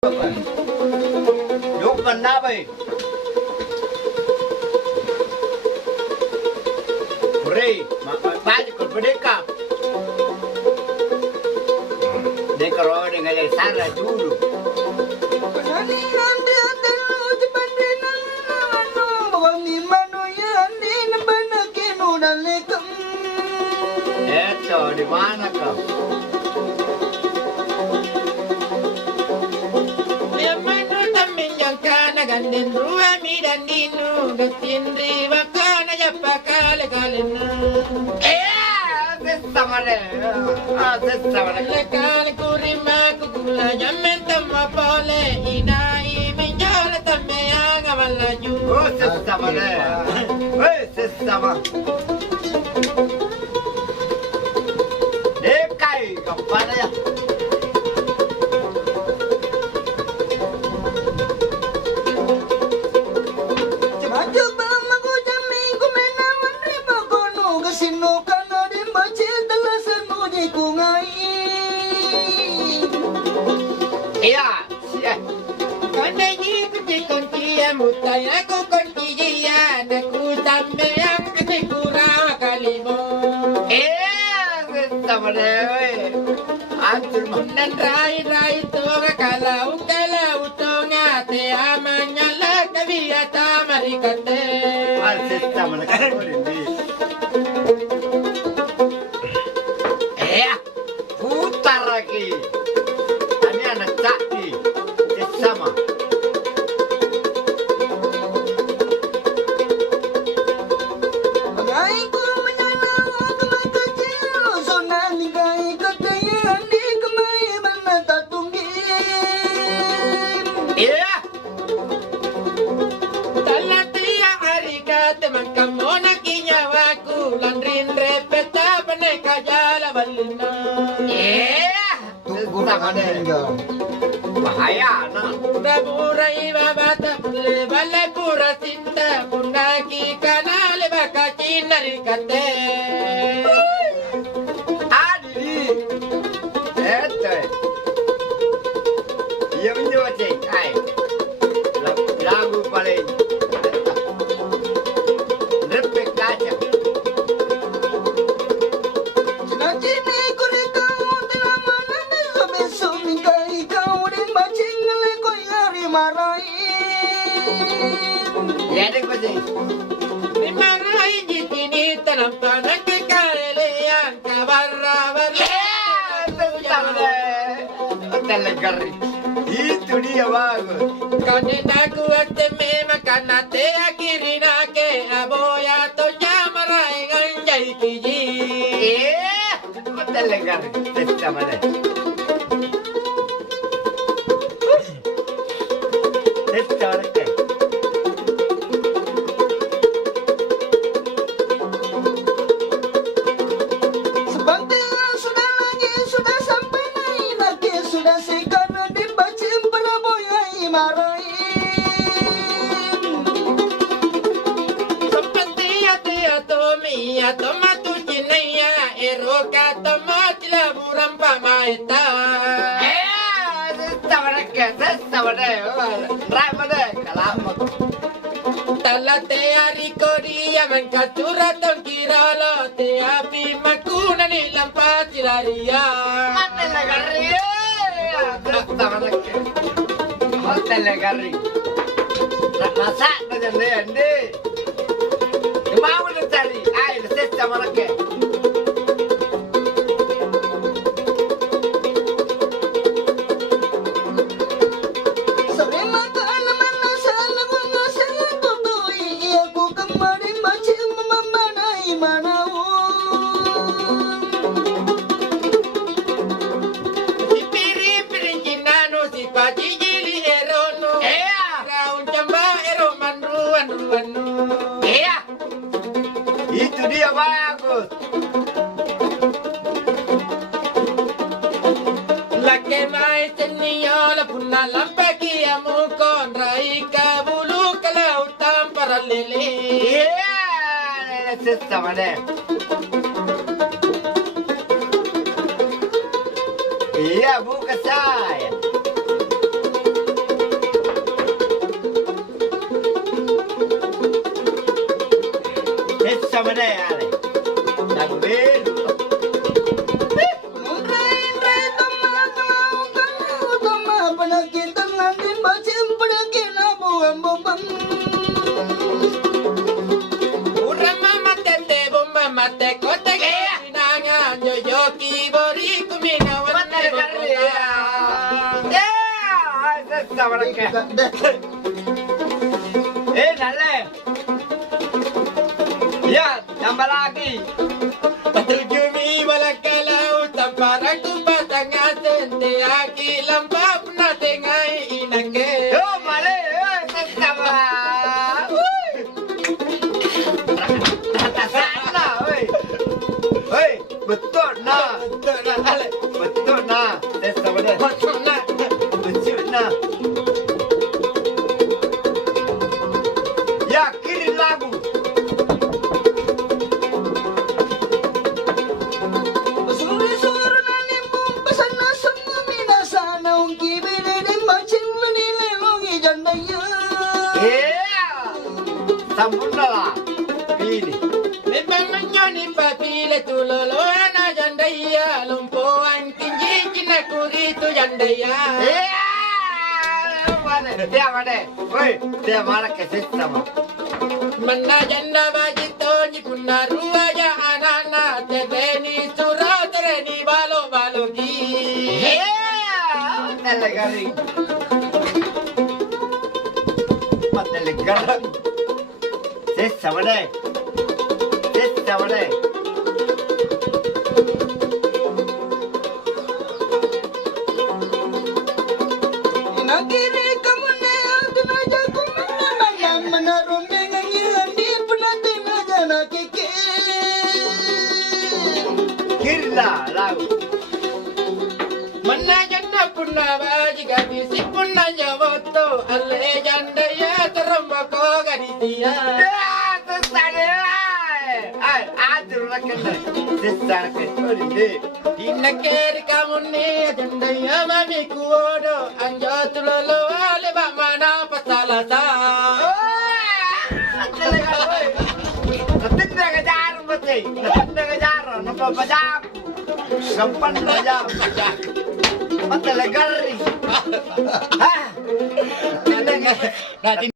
Yuk benda bay. Beri, banyak berbeda. Dekor dengan yang salah dulu. Itu di mana kau? Gandin ruami dan dinu gatindri wakana yapakale kalena Sesama lekale kurima kukula jamen tamma pole inai menjala tamme anga malaju sesama. Dekai kampana ya. Iya, Kanda ngikuti kunci mutaya ku kunci ya naku tambe yang ketikura kalimo sama deh. Antur nan rai toga kalau tonga te amanya la kaviata marikate sama nak ini. Putar lagi. Ini anak cakti. Sama. Bahaya nak. Burai babata le bale pura cinta punaki kanale baka cinari kate Adi. Itu. Ia menjawab cek. Lagu paling. Repek kaca. Ya deh kau sih. Dimarai jitini tanam panak kekalean kabarra barra Telegari. Itu dia bagus. Kaninaku ateme makanate akirina ke aboya to nyamarai ganjai kiji Telegari. Sama deh. Telegari. Toma tu chinaya eroka toma tila buram pamaita Sama deh. Rama deh. Kalamat. tala te ari koria man katura ton kiralo te api makuna ni lampa tiraria Telegari. Sama deh. Telegari. Masak dengan dia. Mau nak cari, air sama lagi. Itu dia bagus. Lake mai teniyo la punna lampaki amu kon raika bulu kalau tampar lele Sama deh. Iya, buka saya. kita nanti macam pergi nabuang Urama mate bomba mate kote nanga yo kibori kumina wanne Nalle. Ya, tambah lagi. Patujumi balakalau tamparaku patanga sente aki lamba puna tengai inake Yo, male, tambah. Rata sana, woi. Woi, betul nah. Betul nah. Sama deh. Betul nah. Ya, kiri lagu. Suri-suri nani pesan sama mina sana ungki bene di macam menile longi jandaya Sempurna lah. Ini. Memang menyoni papile tulolo ana jandaya lumpuan tinggi kina kuri tu jandaya Mana? Woi, dia mana ke sama? Mana janda bajito ni kuna ruaja anana tereni surau tereni balo ki Telegari. Telegari. Sama deh. Sama deh. Nakiri kamu ne aduna jago mana menarum dengan ngilan di penati najana keke Kirla lagu. Mana janda punna baji gabisi punna jawoto alle jandaya terembako gadisia Aduh, rakyat. Sesar ke ini. Inakeri kamu ni jandaya mami kuodo anjo tulolo ale bak mana pasalasa Natin na kejar mati. Natin na kejar. Napapajak. Gampan aja. Mati legari. Hah? Nanti